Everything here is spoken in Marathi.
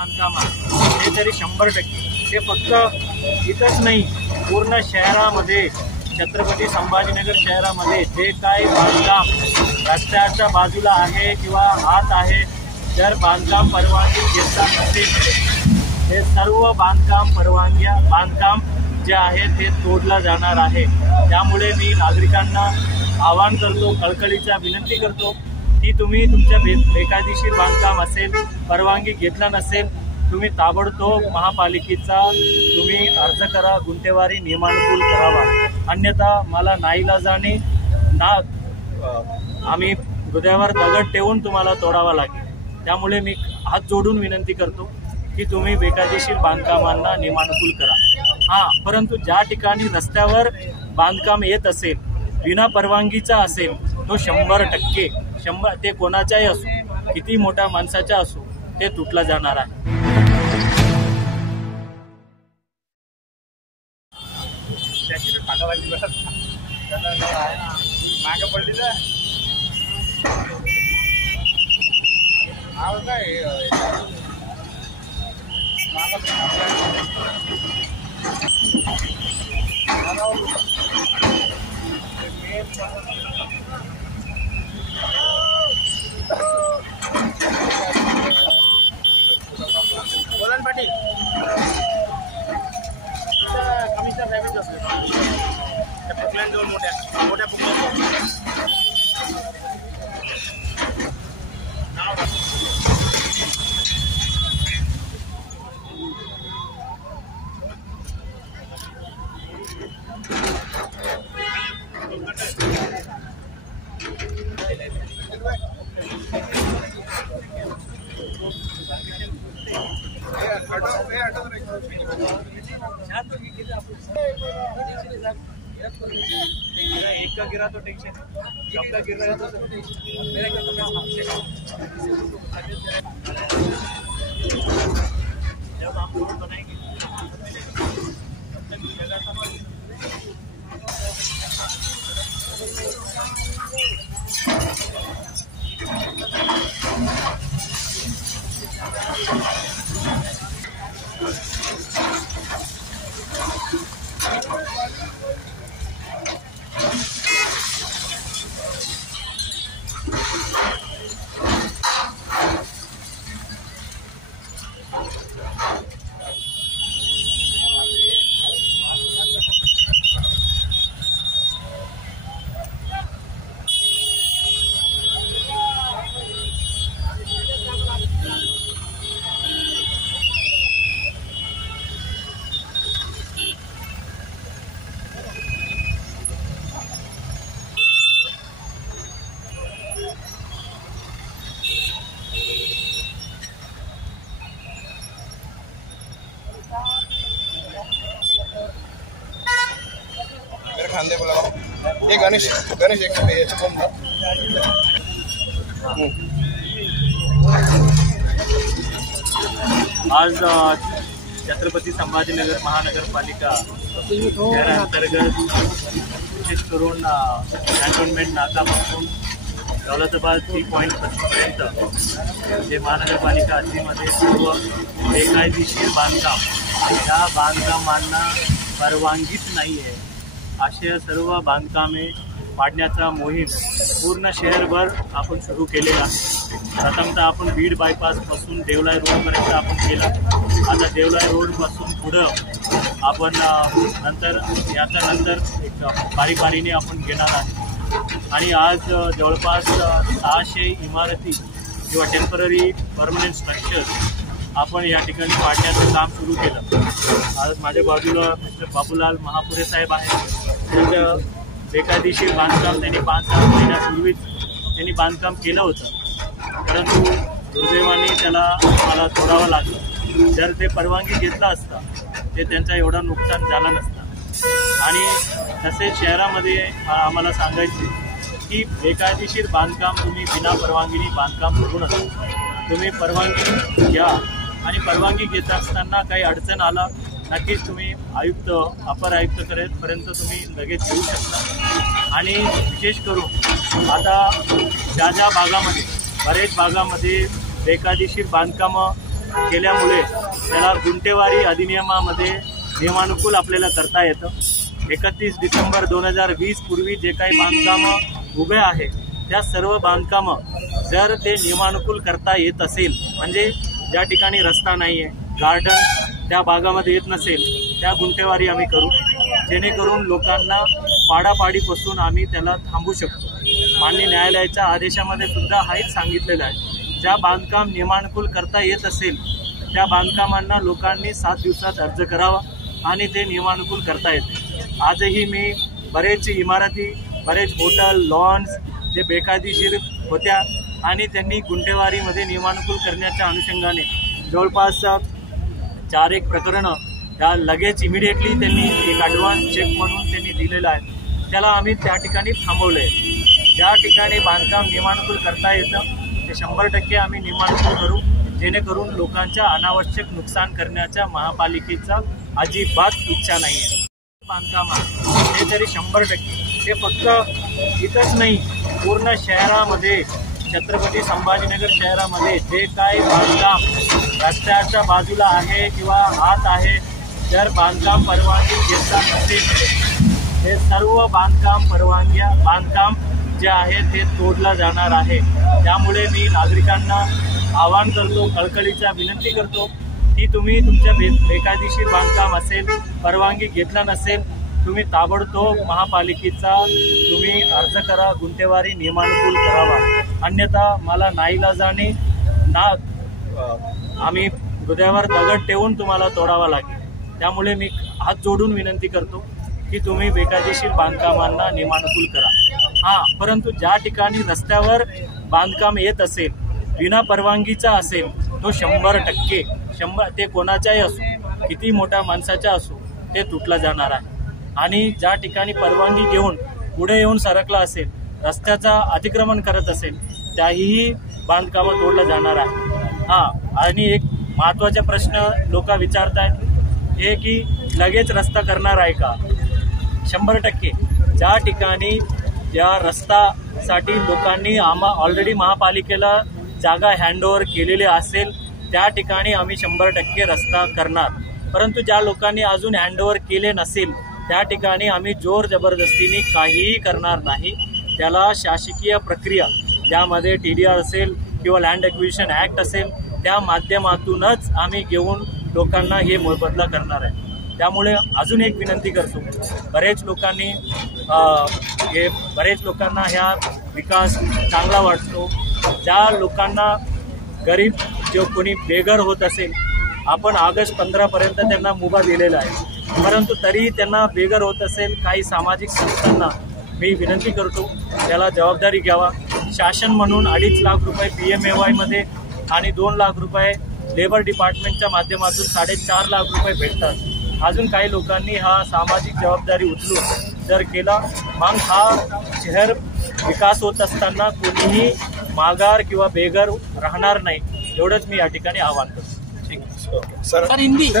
बांधकाम आहे ते तरी 100%. ते फक्त इथंच नाही, पूर्ण शहरामध्ये, छत्रपती संभाजीनगर शहरामध्ये जे काही बांधकाम रस्त्याच्या बाजूला आहे किंवा आत आहे, जर बांधकाम परवानगी घेतला नसेल हे सर्व बांधकाम जे आहे ते तोडलं जाणार आहे. त्यामुळे मी नागरिकांना आवाहन करतो, कळकळीचा विनंती करतो की तुम्ही तुमच्या बेकायदेशीर बांधकाम असेल, परवानगी घेतला नसेल, तुम्ही ताबडतोब महापालिकेचा तुम्ही अर्ज करा, गुंठेवारी नियमानुकूल करावा. अन्यथा मला नाईलाजाने आम्ही हृदयावर दगड ठेवून तुम्हाला तोडावा लागेल. त्यामुळे मी हात जोडून विनंती करतो की तुम्ही बेकायदेशीर बांधकामांना नियमानुकूल करा. परंतु ज्या ठिकाणी रस्त्यावर बांधकाम येत असेल, बिना परवानगीचा असेल, तो 100% ते कोणाचाही असो, किती मोठ्या माणसाचा असो, ते तुटला जाणार आहे. एक का गिरा तो टेंशन, सबका गिर रहा है तो मेरा क्या तो जब आप रोड बनाएंगे तब तक जगह संभाल खांदे बोला ये गणेश एक आज छत्रपती संभाजीनगर महानगरपालिका शहरांतर्गत विशेष करून कॅन्टोन्मेंट नाकापासून दौलताबाद टी पॉईंट पर्यंत जे महानगरपालिका हद्दीमध्ये सर्व बेकायदेशीर बांधकाम, त्या बांधकामांना परवानगीच नाही आहे अशा सर्व बांधकामे पाडण्याचा मोहीम पूर्ण शहरभर आपण सुरू केलेला आहे. प्रथमतः आपण बीड बायपासपासून देवलाई रोडपर्यंत आपण केला. आता देवलाई रोडपासून पुढं आपण याच्यानंतर एक पारीपारीने आपण घेणार आहे. आणि आज जवळपास 600 इमारती किंवा टेम्पररी परमनंट स्ट्रक्चर्स आपण या ठिकाणी पाडण्याचं काम सुरू केलं. आज माझ्या बाजूला मिस्टर बाबूलाल महापुरे साहेब आहेत. त्यांचं बेकायदेशीर बांधकाम त्यांनी 5-6 महिन्यापूर्वीच त्यांनी बांधकाम केलं होतं, परंतु दुर्दैवाने त्याला मला तोडावं लागलं. जर ते परवानगी घेतला असता ते त्यांचा एवढा नुकसान झाला नसता. आणि तसेच शहरामध्ये आम्हाला सांगायचे की बेकायदेशीर बांधकाम तुम्ही बिना परवानगीने बांधकाम करू नका, तुम्ही परवानगी घ्या. आणि परवानगी घेत असताना काही अडचण आला नक्कीच तुम्ही आयुक्त अपर आयुक्तपर्यंत तुम्ही लगेच येऊ शकता. आणि विशेष करून आता ज्या भागामध्ये बरेच भागामध्ये बेकायदेशीर बांधकामं केल्यामुळे त्याला गुंठेवारी अधिनियमामध्ये नियमानुकूल आपल्याला करता येतं. 31 डिसेंबर 2020 पूर्वी जे काही बांधकामं उभे आहे त्या सर्व बांधकामं जर ते नियमानुकूल करता येत असेल, म्हणजे ज्या ठिकाणी रस्ता नाही आहे, गार्डन त्या भागामध्ये येत नसेल, त्या गुंठेवारी आम्ही करू, जेणेकरून लोकांना पाडापाडीपासून आम्ही त्याला थांबवू शकतो. मान्य न्यायालयाच्या आदेशामध्ये सुद्धा हेच सांगितलेलं आहे, ज्या बांधकाम नियमानुकूल करता येत असेल त्या बांधकामांना लोकांनी 7 दिवसात अर्ज करावा आणि ते नियमानुकूल करता येते. आजही मी बरेच इमारती, बरेच हॉटेल, लॉन्स जे बेकायदेशीर होत्या आणि त्यांनी गुंठेवारीमध्ये नियमानुकूल करण्याच्या अनुषंगाने जवळपास 4-1 प्रकरणं त्या लगेच इमिडिएटली त्यांनी एक ॲडव्हान्स चेक म्हणून त्यांनी दिलेलं आहे, त्याला आम्ही त्या ठिकाणी थांबवलं आहे. ज्या ठिकाणी बांधकाम नियमानुकूल करता येतं ते 100% आम्ही नियमानुकूल करू, जेणेकरून लोकांच्या अनावश्यक नुकसान करण्याच्या महापालिकेचा अजिबात इच्छा नाही आहे. बांधकाम हे तरी 100%, ते फक्त इथंच नाही, पूर्ण शहरामध्ये, छत्रपती संभाजीनगर शहरामध्ये जे काही बांधकाम रस्त्याच्या बाजूला आहे किंवा आत आहे, जर बांधकाम परवानगी घेतला नसेल हे सर्व बांधकाम जे आहे ते तोडलं जाणार आहे. त्यामुळे मी नागरिकांना आवाहन करतो, कळकळीचा विनंती करतो की तुम्ही तुमच्या बेकायदेशीर बांधकाम असेल, परवानगी घेतला नसेल, तुम्ही ताबडतोब महापालिकेचा तुम्ही अर्ज करा, गुंठेवारी नियमानुकूल करावा. अन्यथा मला नाईलाजाने आम्ही हृदयावर दगड ठेवून तुम्हाला तोडावा लागेल. त्यामुळे मी हात जोडून विनंती करतो की तुम्ही बेकायदेशीर बांधकामांना नियमानुकूल करा. परंतु ज्या ठिकाणी रस्त्यावर बांधकाम येत असेल, विना परवानगीचा असेल, तो 100% ते कोणाचाही असो, किती मोठ्या माणसाचा असो, ते तुटला जाणार आहे. आणि ज्या ठिकाणी परवानगी घेऊन पुढे येऊन सरकला असेल, रस्त्याचा अतिक्रमण करत असेल, त्याही बांधकामं तोडलं जाणार आहे. आणि एक महत्त्वाचा प्रश्न लोक विचारत आहेत हे की लगेच रस्ता करणार आहे का? 100% ज्या ठिकाणी ज्या रस्त्यासाठी लोकांनी ऑलरेडी महापालिकेला जागा हँडओव्हर केलेली असेल त्या ठिकाणी आम्ही 100% रस्ता करणार. परंतु ज्या लोकांनी अजून हँडओव्हर केले नसेल त्या ठिकाणी आम्ही जोर जबरदस्तीने काहीही करणार नाही. त्याला शासकीय प्रक्रिया, ज्यामध्ये TDR असेल किंवा लँड ॲक्विजिशन ॲक्ट असेल, त्या माध्यमातूनच आम्ही घेऊन लोकांना हे मोबदला करणार आहे. त्यामुळे अजून एक विनंती करतो, बरेच लोकांना ह्या विकास चांगला वाटतो. ज्या लोकांना गरीब जो कोणी बेघर होत असेल, आपण ऑगस्ट 15पर्यंत त्यांना मुभा दिलेला आहे, परंतु तरी त्यांना बेघर होत असेल, काही सामाजिक संस्थांना मी विनंती करतो त्याला जबाबदारी घ्यावा. शासन म्हणून 2.5 लाख रुपये PMAY मध्ये आणि 2 लाख रुपये लेबर डिपार्टमेंटच्या माध्यमातून 4.5 लाख रुपये भेटतात. अजून काही लोकांनी हा सामाजिक जबाबदारी उचलून जर केला, मग हा शहर विकास होत असताना कोणीही माघार किंवा बेघर राहणार नाही. एवढंच मी या ठिकाणी आवाहन करतो. ठीक आहे. सर हिंदी